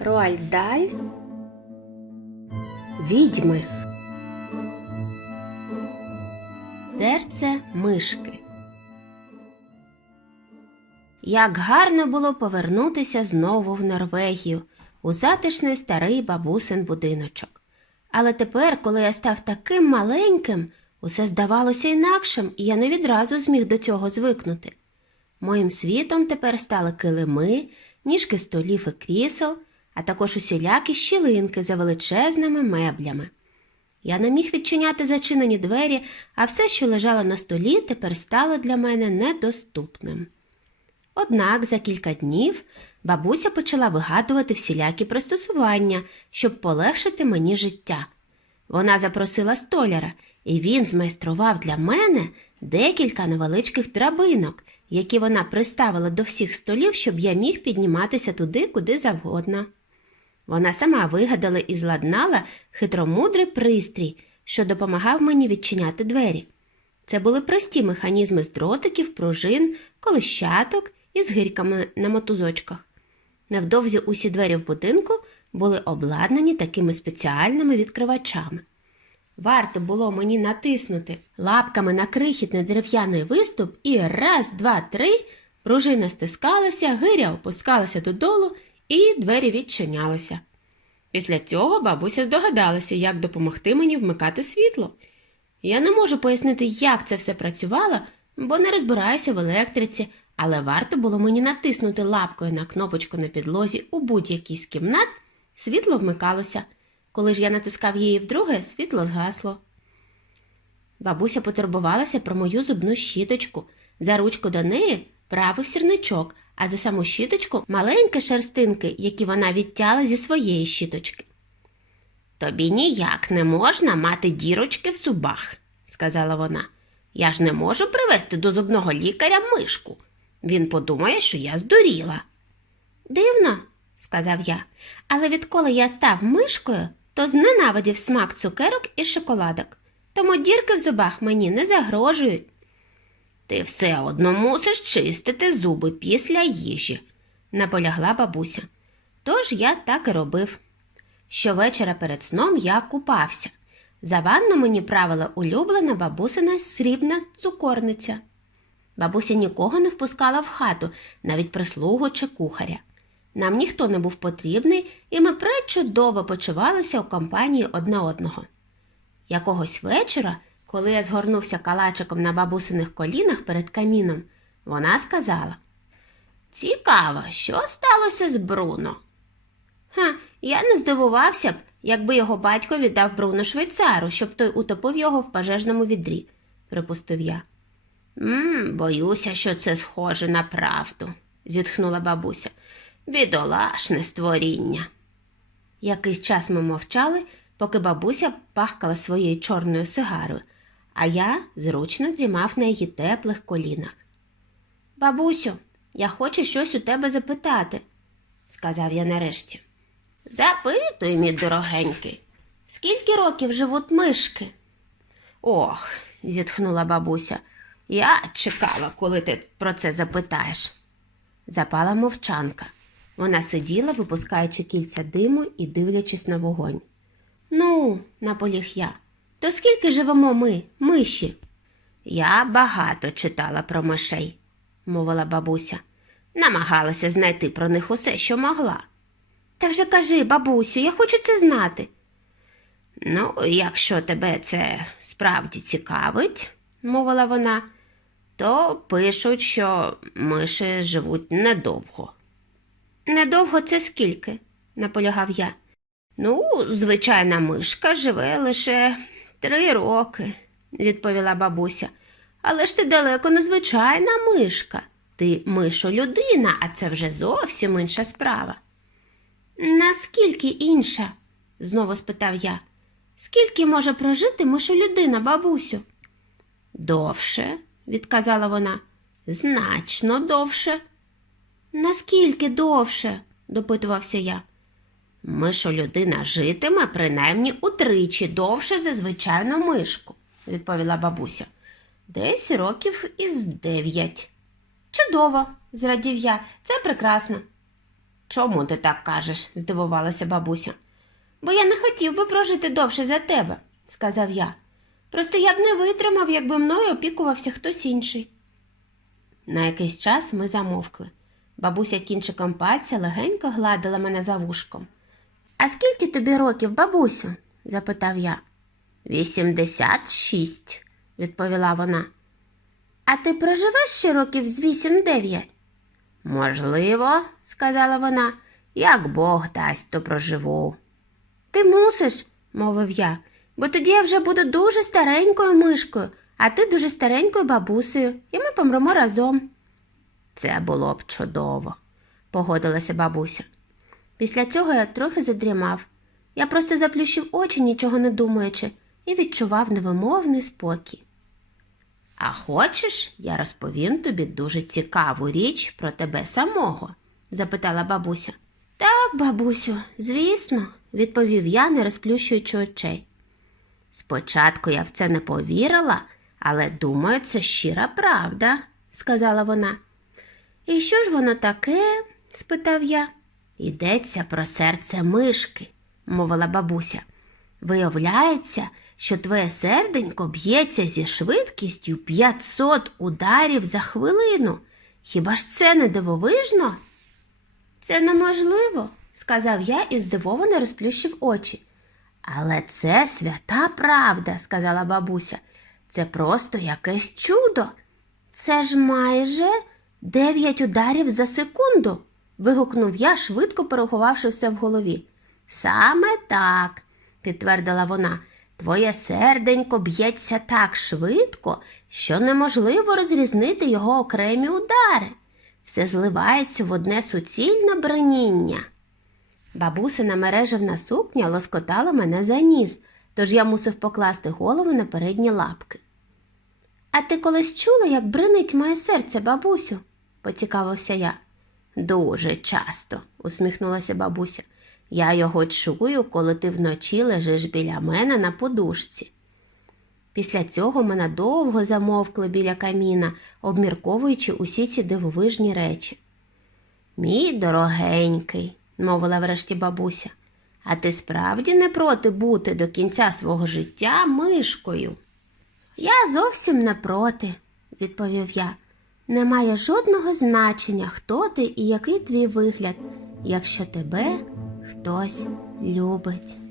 Роальд Даль Відьми Серце мишки Як гарно було повернутися знову в Норвегію, у затишний старий бабусин будиночок. Але тепер, коли я став таким маленьким, усе здавалося інакшим, і я не відразу зміг до цього звикнути. Моїм світом тепер стали килими, ніжки столів і крісел, а також усілякі щілинки за величезними меблями. Я не міг відчиняти зачинені двері, а все, що лежало на столі, тепер стало для мене недоступним. Однак за кілька днів бабуся почала вигадувати всілякі пристосування, щоб полегшити мені життя. Вона запросила столяра, і він змайстрував для мене декілька невеличких драбинок, які вона приставила до всіх столів, щоб я міг підніматися туди, куди завгодно. Вона сама вигадала і зладнала хитромудрий пристрій, що допомагав мені відчиняти двері. Це були прості механізми з дротиків, пружин, колищаток і з гирьками на мотузочках. Невдовзі усі двері в будинку були обладнані такими спеціальними відкривачами. Варто було мені натиснути лапками на крихітний дерев'яний виступ, і раз, два, три пружина стискалася, гиря опускалася додолу, і двері відчинялися. Після цього бабуся здогадалася, як допомогти мені вмикати світло. Я не можу пояснити, як це все працювало, бо не розбираюся в електриці, але варто було мені натиснути лапкою на кнопочку на підлозі у будь-якій з кімнат, світло вмикалося. Коли ж я натискав її вдруге, світло згасло. Бабуся потурбувалася про мою зубну щіточку. За ручку до неї правив сірничок, а за саму щіточку маленькі шерстинки, які вона відтяла зі своєї щіточки. Тобі ніяк не можна мати дірочки в зубах, сказала вона. Я ж не можу привезти до зубного лікаря мишку. Він подумає, що я здуріла. Дивно, сказав я, але відколи я став мишкою, то зненавидів смак цукерок і шоколадок. Тому дірки в зубах мені не загрожують. Ти все одно мусиш чистити зуби після їжі, наполягла бабуся. Тож я так і робив. Щовечора перед сном я купався. За ванну мені правила улюблена бабусина срібна цукорниця. Бабуся нікого не впускала в хату, навіть прислугу чи кухаря. Нам ніхто не був потрібний, і ми пречудово почувалися у компанії одне одного. Якогось вечора, коли я згорнувся калачиком на бабусиних колінах перед каміном, вона сказала Цікаво, що сталося з Бруно? Ха, я не здивувався б, якби його батько віддав Бруно швейцару, щоб той утопив його в пожежному відрі, припустив я. «М, боюся, що це схоже на правду, зітхнула бабуся. Бідолашне створіння. Якийсь час ми мовчали, поки бабуся пахкала своєю чорною сигарою, а я зручно дрімав на її теплих колінах. Бабусю, я хочу щось у тебе запитати, сказав я нарешті. Запитуй, мій дорогенький, скільки років живуть мишки? Ох, зітхнула бабуся, я чекала, коли ти про це запитаєш. Запала мовчанка. Вона сиділа, випускаючи кільця диму і дивлячись на вогонь. Ну, наполіг я, то скільки живемо ми, миші? Я багато читала про мишей, мовила бабуся. Намагалася знайти про них усе, що могла. Та вже кажи, бабусю, я хочу це знати. Ну, якщо тебе це справді цікавить, мовила вона, то пишуть, що миші живуть недовго. Недовго це скільки? наполягав я. Ну, звичайна мишка живе лише три роки, відповіла бабуся. Але ж ти далеко не звичайна мишка. Ти мишо людина, а це вже зовсім інша справа. Наскільки інша? знову спитав я. Скільки може прожити мишо людина, бабусю? Довше, відказала вона. Значно довше. Наскільки довше? допитувався я. Мишо людина житиме принаймні утричі довше за звичайну мишку, відповіла бабуся. Десь років із дев'ять. Чудово, зрадів я, це прекрасно. Чому ти так кажеш? здивувалася бабуся. Бо я не хотів би прожити довше за тебе, сказав я. Просто я б не витримав, якби мною опікувався хтось інший. На якийсь час ми замовкли. Бабуся кінчиком пальця легенько гладила мене за вушком. А скільки тобі років, бабусю? запитав я. Вісімдесят шість, відповіла вона. А ти проживеш ще років з вісім-дев'ять? Можливо, сказала вона, як Бог дасть, то проживу. Ти мусиш, мовив я, бо тоді я вже буду дуже старенькою мишкою, а ти дуже старенькою бабусею, і ми помремо разом. Це було б чудово, погодилася бабуся. Після цього я трохи задрімав. Я просто заплющив очі, нічого не думаючи, і відчував невимовний спокій. А хочеш, я розповім тобі дуже цікаву річ про тебе самого? запитала бабуся. Так, бабусю, звісно, відповів я, не розплющуючи очей. Спочатку я в це не повірила, але думаю, це щира правда, сказала вона. І що ж воно таке? спитав я. Йдеться про серце мишки, мовила бабуся. Виявляється, що твоє серденько б'ється зі швидкістю 500 ударів за хвилину. Хіба ж це не дивовижно? Це неможливо, сказав я і здивовано розплющив очі. Але це свята правда, сказала бабуся. Це просто якесь чудо. Це ж майже дев'ять ударів за секунду. Вигукнув я, швидко порахувавши все в голові. Саме так, підтвердила вона. Твоє серденько б'ється так швидко, що неможливо розрізнити його окремі удари. Все зливається в одне суцільне бреніння. Бабусина мережевна сукня лоскотала мене за ніс, тож я мусив покласти голову на передні лапки. А ти колись чула, як бринить моє серце, бабусю? поцікавився я. Дуже часто, усміхнулася бабуся. Я його чую, коли ти вночі лежиш біля мене на подушці. Після цього ми надовго замовкли біля каміна, обмірковуючи усі ці дивовижні речі. Мій дорогенький, мовила врешті бабуся, а ти справді не проти бути до кінця свого життя мишкою? Я зовсім не проти, відповів я. Немає жодного значення, хто ти і який твій вигляд, якщо тебе хтось любить.